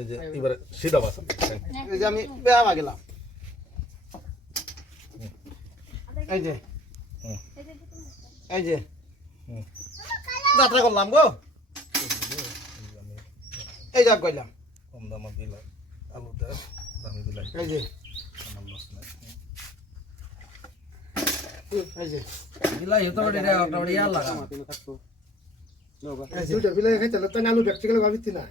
এই যে এবারে সিধা বাসা এই যে আমি বেয়া গেলাম এই যে। এই যে। যাত্রা করলাম গো। এই যাক কইলাম। কম দামে দিলাম আলু দেয় দামি দিলাই। এই যে। আমার লস নাই। এই যে। বিলাই হতো রে ওটা ওটা ইয়ার লাগা এই দুইটা বিলাই খাইতে হলে আলু ব্যক্তি গেলে ভাবিতি নাই।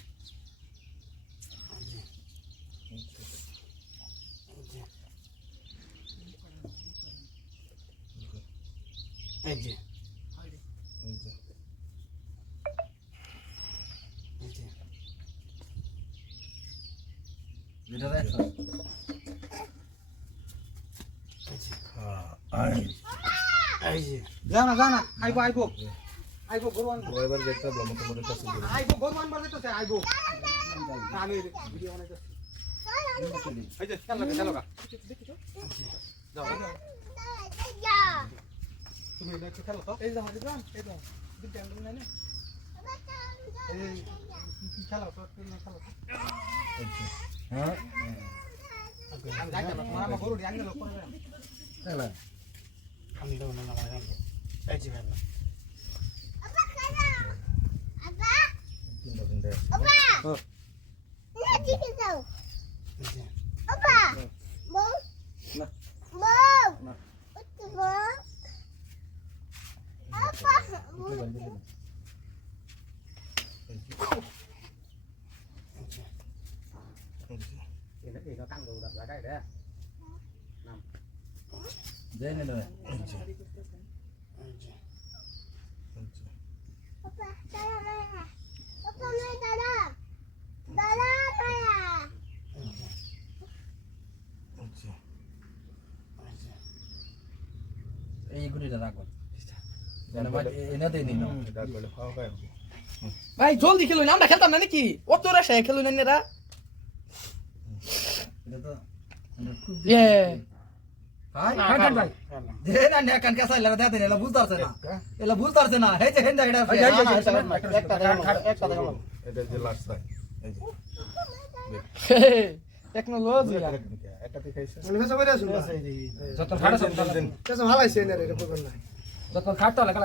এই যে। এই যে এই যে। এই যে। এটা দেখছ হ্যাঁ এই যে। যা। না যা। না আইবো আইবো। আইবো গরুয়ান ড্রাইভার গেটটা ব্রহ্মকুমারের কাছে গেল আইবো বাজে তো আইবো। আমি ভিডিও বানাইতেছি এই যে লাগা চল লাগা তুমি এটা একটু খেলো তো এই যা হাজির এই যা দিতে আনবেন না না এই খেলো তো তুমি খেলো তো হ্যাঁ আমি যাইতে না তোমার আমার গরু দিয়ে আনলে করে দেন এলা আমি তো না না না এই যে ভাই তিনটা তিনটা এই যে এটা কাং গরু দাদা গাই রে দেন এটা এই যে এই যে এই যে এই যে এই গুড়িটা রাখো জানা ভাই এনে দেই দিন এটা কইলে খাওয়া খাই ভাই? জলদি খেলুন আমরা খেলতাম না নাকি? অত রেশে খেলুন এরা। এটা তো ভাই না, ভাই খাইলাম, ভাই। খাইলাম। দে না নে কান কাছে লাগা দে এলা বুঝতে পারছে না। এলা বুঝতে পারছে না। হেই যে হেন্দা এটা না, না, একটা টেকনোলজি দেখাইছে। যত ভালো আইছে এটা বলবেন না। যত খাটা লাগা